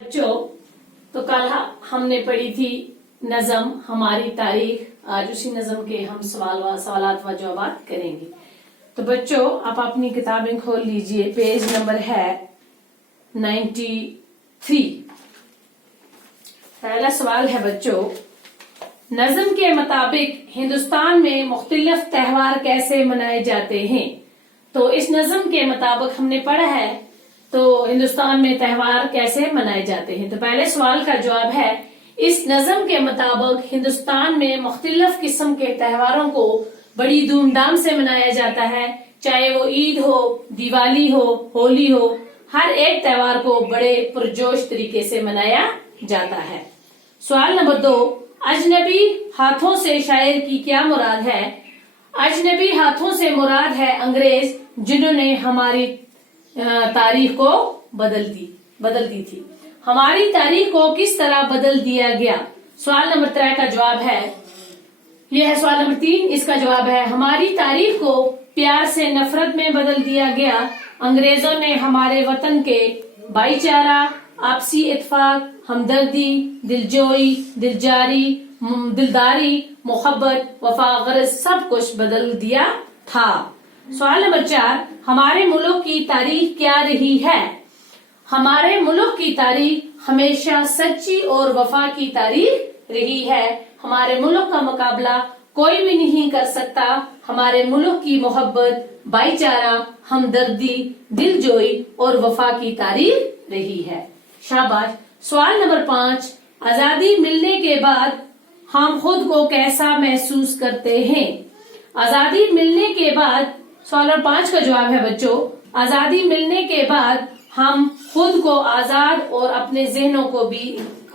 बच्चों, तो कल हमने पढ़ी थी नज़म हमारी तारीख। आज उसी नज़म के हम सवालात व जवाबात करेंगे। तो बच्चों, आप अपनी किताबें खोल लीजिए। पेज नंबर है 93। पहला सवाल है बच्चों, नज़म के मुताबिक हिंदुस्तान में मुख्तलिफ त्योहार कैसे मनाए जाते हैं। तो इस नज़म के मुताबिक हमने पढ़ा है तो हिंदुस्तान में त्योहार कैसे मनाए जाते हैं। तो पहले सवाल का जवाब है, इस नज़म के मुताबिक हिंदुस्तान में मुख्तलिफ किस्म के त्योहारों को बड़ी धूमधाम से मनाया जाता है। चाहे वो ईद हो, दिवाली हो, होली हो, हर एक त्योहार को बड़े पुरजोश तरीके से मनाया जाता है। सवाल नंबर 2, अजनबी हाथों से शायर की क्या मुराद है। अजनबी हाथों से मुराद है अंग्रेज, जिन्होंने हमारी तारीख को बदल दी थी। हमारी तारीख को किस तरह बदल दिया गया। सवाल नंबर 3 का जवाब है, यह है सवाल नंबर 3। इसका जवाब है, हमारी तारीख को प्यार से नफरत में बदल दिया गया। अंग्रेजों ने हमारे वतन के भाईचारा, आपसी इत्तेफाक, हमदर्दी, दिलजोई, दिलदारी, मोहब्बत, वफा गरज सब कुछ बदल दिया था। सवाल नंबर 4, हमारे मुल्क की तारीख क्या रही है। हमारे मुल्क की तारीख हमेशा सच्ची और वफा की तारीख रही है। हमारे मुल्क का मुकाबला कोई भी नहीं कर सकता। हमारे मुल्क की मोहब्बत, भाईचारा, हमदर्दी, दिलजोई और वफा की तारीख रही है। शाबाश। सवाल नंबर 5, आजादी मिलने के बाद हम खुद को कैसा महसूस करते हैं। आजादी मिलने के बाद, सवाल नंबर 5 का जवाब है बच्चों, आजादी मिलने के बाद हम खुद को आजाद और अपने जहनों को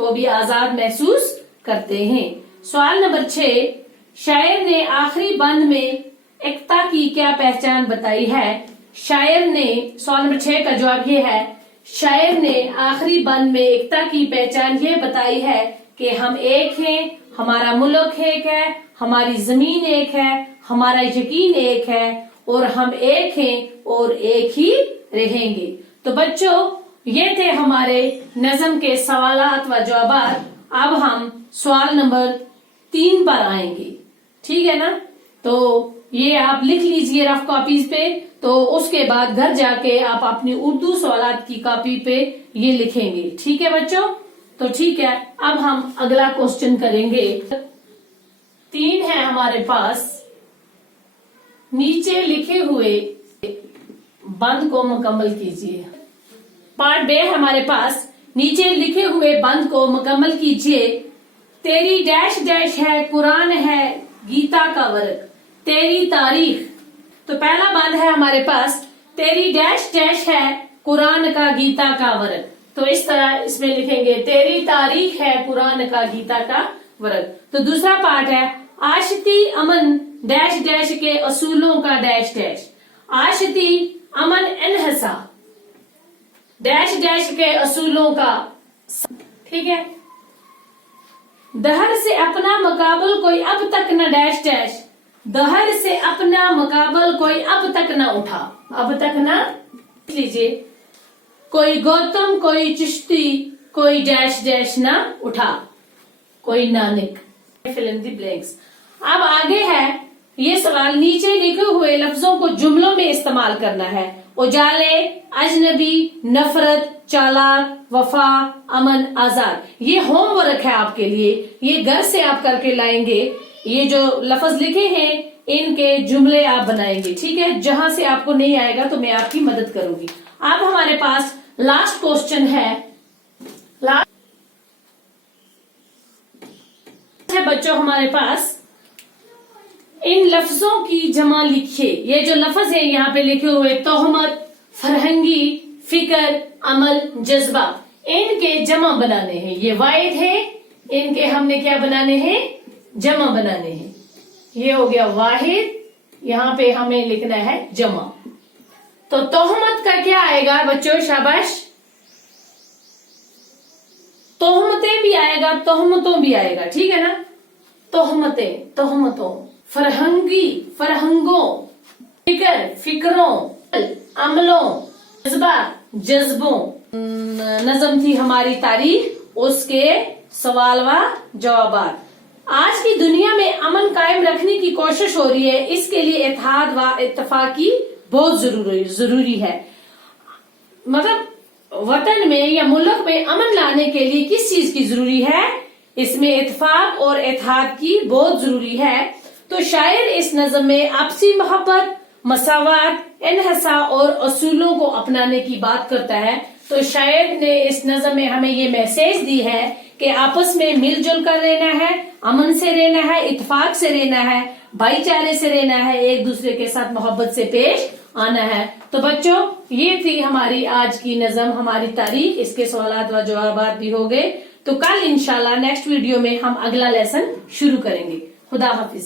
भी आजाद महसूस करते हैं। सवाल नंबर 6, शायर ने आखिरी बंद में एकता की क्या पहचान बताई है। शायर ने, सवाल नंबर 6 का जवाब ये है, शायर ने आखिरी बंद में एकता की पहचान ये बताई है कि हम एक हैं, हमारा मुल्क एक है, हमारी जमीन एक है, हमारा यकीन एक है और हम एक हैं और एक ही रहेंगे। तो बच्चों, ये थे हमारे नज़म के सवालात व जवाबात। अब हम सवाल नंबर 3 पर आएंगे, ठीक है ना। तो ये आप लिख लीजिए रफ कॉपीज पे। तो उसके बाद घर जाके आप अपनी उर्दू सवालात की कॉपी पे ये लिखेंगे, ठीक है बच्चों। तो ठीक है, अब हम अगला क्वेश्चन करेंगे। 3 है हमारे पास, नीचे लिखे हुए बंद को मुकम्मल कीजिए। पार्ट बे हमारे पास, नीचे लिखे हुए बंद को मुकम्मल कीजिए। तेरी डैश डैश है, कुरान है गीता का वर्क, तेरी तारीख। तो पहला बंद है हमारे पास, तेरी डैश डैश है, कुरान का गीता का वर्क। तो इस तरह इसमें लिखेंगे, तेरी तारीख है, कुरान का गीता का वर्क। तो दूसरा पार्ट है, आशिकी अमन डैश डैश के असूलों का डैश डैश, आशिकी अमन इन्हिसा डैश डैश के असूलों का, ठीक है। दहर से अपना मुकाबल कोई अब तक न डैश डैश, दहर से अपना मुकाबल कोई अब तक न उठा, अब तक न लीजिए, कोई गौतम कोई चिश्ती कोई डैश डैश न उठा, कोई नानक। Fill in the blanks. अब आगे है ये सवाल, नीचे लिखे हुए लफ्जों को जुमलों में इस्तेमाल करना है। उजाले, अजनबी, नफरत, चालाक, वफा, अमन, आजाद। ये होमवर्क है आपके लिए, ये घर से आप करके लाएंगे। ये जो लफ्ज लिखे हैं इनके जुमले आप बनाएंगे, ठीक है। जहां से आपको नहीं आएगा तो मैं आपकी मदद करूंगी। अब हमारे पास लास्ट क्वेश्चन है, बच्चों हमारे पास, इन लफ्जों की जमा लिखिए। ये जो लफ्ज है यहाँ पे लिखे हुए, तोहमत, फरहंगी, फिक्र, अमल, जज्बा, इनके जमा बनाने हैं। ये वाहिद है, इनके हमने क्या बनाने हैं, जमा बनाने हैं। ये हो गया वाहिद, यहाँ पे हमें लिखना है जमा। तो तोहमत का क्या आएगा बच्चों, शाबाश, तोहमतें भी आएगा, तोहमतों भी आएगा, ठीक है ना। तोहमतें, तोहमतों, फरहंगी, फरहंगों, फिक्र, फिक्रों, अमलों, जज्बा, जज्बों, नज़म थी हमारी तारीख, उसके सवाल व जवाबात। आज की दुनिया में अमन कायम रखने की कोशिश हो रही है, इसके लिए इत्तेहाद व इत्तफाकी बहुत जरूरी है। मतलब वतन में या मुल्क में अमन लाने के लिए किस चीज की जरूरी है? इसमें इत्तेफाक और इत्तेहाद की बहुत जरूरी है। तो शायर इस नज़म में आपसी मोहब्बत, मसावत, इन्हिसा और असूलों को अपनाने की बात करता है। तो शायर ने इस नज़म में हमें ये मैसेज दी है कि आपस में मिलजुल कर रहना है, अमन से रहना है, इत्तेफाक से रहना है, भाईचारे से रहना है, एक दूसरे के साथ मोहब्बत से पेश आना है। तो बच्चों, ये थी हमारी आज की नज़म, हमारी तारीख, इसके सवालात व जवाबात भी हो गए। तो कल इंशाल्लाह नेक्स्ट वीडियो में हम अगला लेसन शुरू करेंगे। खुदा हाफिज।